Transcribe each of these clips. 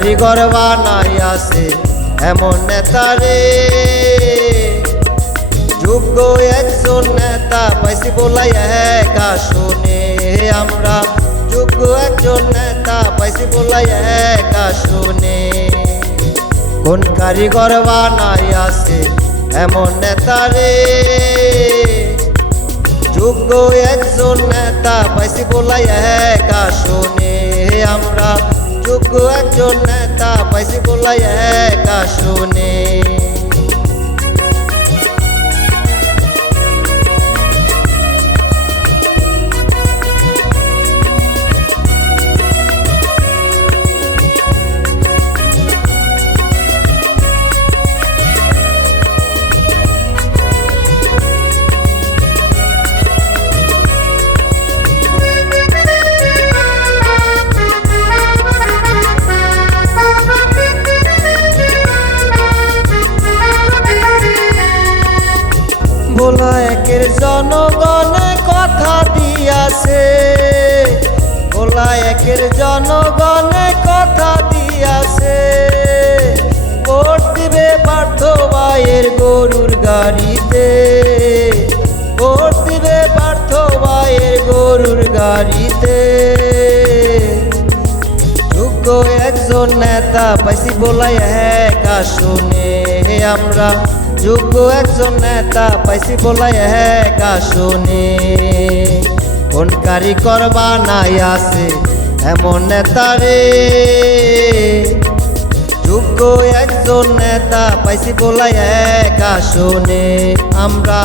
কারিগর বানাই আছে এমন নেতারে, যোগ্য একজন নেতা পাইছি বলাই এক আসনে। আমরা যোগ্য একজন নেতা পাইছি বলাই এক আসনে। কোন কারিগর বানাই আছে এমন নেতারে, যোগ্য একজন নেতা পাইছি বলাই এক আসনে। আমরা যোগ্য একজন নেতা পাইছি বলাই এক আসনে। ভোলা একের জনগণে কথা দিয়াছে, ভোলা একের জনগণে কথা দিয়াছে। ভোট দিবে পার্থ ভাইয়ের গরুর গাড়িতে, ভোট দিবে পার্থ ভাইয়ের গরুর গাড়িতে। যোগ্য একজন নেতা পাইছি বলাই এক আসনে। আমরা যোগ্য একজন নেতা পাইছি বলাই এক আসনে। কোন কারিগর বানাই আছে এমন নেতারে, যোগ্য একজন নেতা পাইছি বলাই এক আসনে। আমরা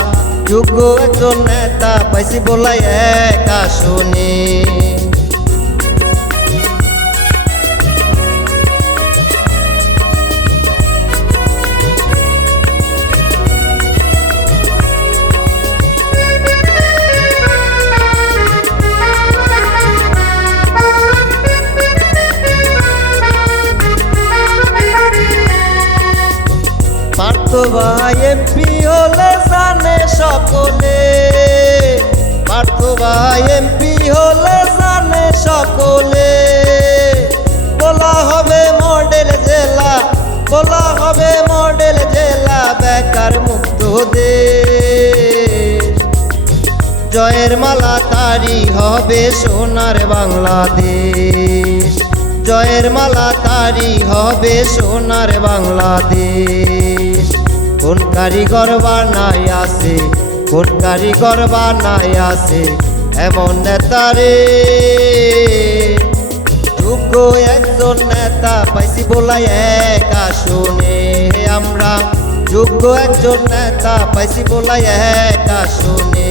যোগ্য একজন নেতা পাইছি বলাই এক আসনে। পার্থ ভাই এমপি হলে জানে সকলে, পার্থ ভাই এমপি হলে জানে সকলে। বলা হবে মডেল জেলা, বলা হবে মডেল জেলা, বেকার মুক্ত দেশ। জয়ের মালা তারি হবে সোনার বাংলাদেশ, জয়ের মালা তারি হবে সোনার বাংলাদেশ। কোন কারিগর বানাই আছে, কোন কারিগর বানাই আছে এমন নেতারে, যোগ্য একজন নেতা পাইছি বলাই এক আসনে। আমরা যোগ্য একজন নেতা পাইছি বলাই এক আসনে।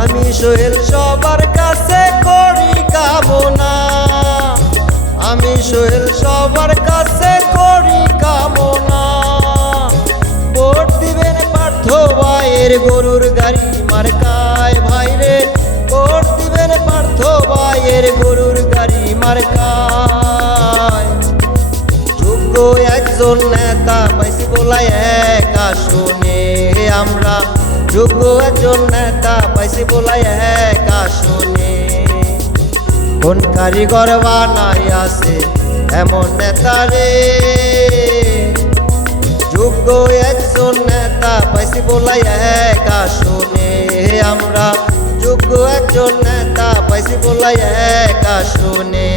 আমি সোহেল সবার কাছে করি কামনা, আমি সোহেল সবার কাছে করি কামনা। ভোট দিবেন পার্থ ভাইয়ের গরুর গাড়ি মার্কায় ভাইরে, ভোট দিবেন পার্থ ভাইয়ের গরুর গাড়ি মার্কায়। যোগ্য একজন নেতা পাইছি বলাই এক আসনে। আমরা যোগ্য একজন নেতা পাইছি বলাই এক আসনে। কোন কারিগর বানাই আছে এমন নেতারে, যোগ্য একজন নেতা পাইছি বলাই এক আসনে। আমরা যোগ্য একজন নেতা পাইছি বলাই এক আসনে।